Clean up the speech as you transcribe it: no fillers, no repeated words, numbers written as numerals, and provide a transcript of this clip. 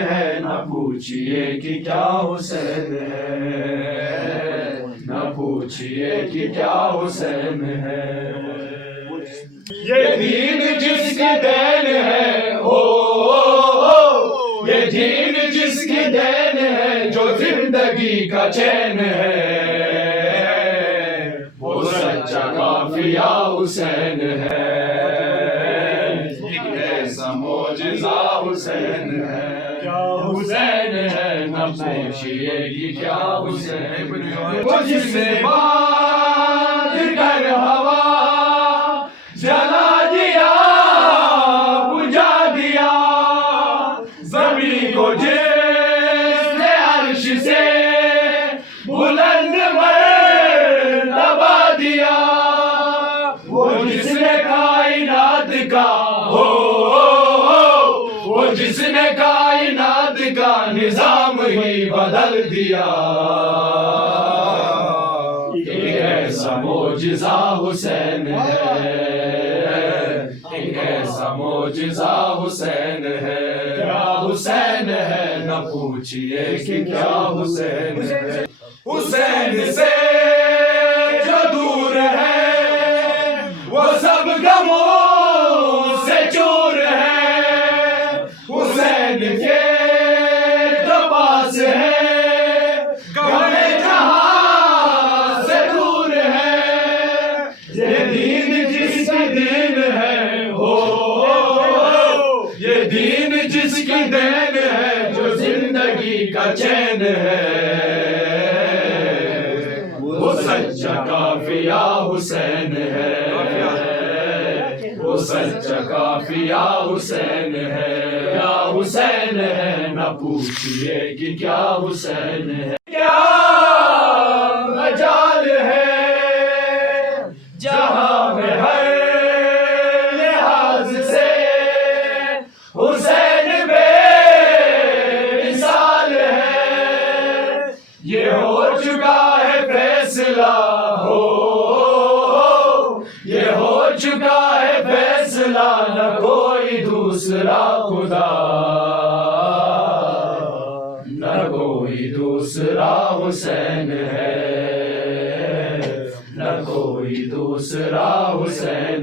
है, न पूछिए कि क्या हुसैन है, न पूछिए कि क्या हुसैन है। ये दीन जिसकी देन है, ये दीन जिसकी देन है, जो जिंदगी का चैन है, वो सच्चा काफिया हुसैन है। ऐसा मौजिज़ा हुसैन है, क्या हुसैन है, न पूछिए कि क्या हुसैन है। वो जिसने बांध कर हवा जला दिया, बुझा दिया, ज़मीन को जिसने अर्श से बुलंद दबा दिया, वो जिसने कायनात का वो जिसने कायनात का निजाम ही बदल दिया। एक ऐसा मौजिज़ा हुसैन है, एक ऐसा मौजिज़ा हुसैन है। क्या हुसैन है, न पूछिए कि क्या हुसैन है। हुसैन से जो दूर है, वो सब गमों से चूर है। हुसैन के जो पास है, गमे जहां से दूर है। ये दीन जिसकी दीन है, ये दीन जिसकी देन है, जो जिंदगी का चैन है, वो सच्चा काफिया हुसैन है, वो सच्चा काफिया हुसैन है। क्या हुसैन है, न पूछिए कि क्या हुसैन है। क्या मजाल है जहां में हर लिहाज से हुसैन बेमिसाल है। ये हो चुका है फैसला, ये हो चुका है फैसला, न कोई दूसरा खुदा, न कोई दूसरा हुसैन है, न कोई दूसरा हुसैन।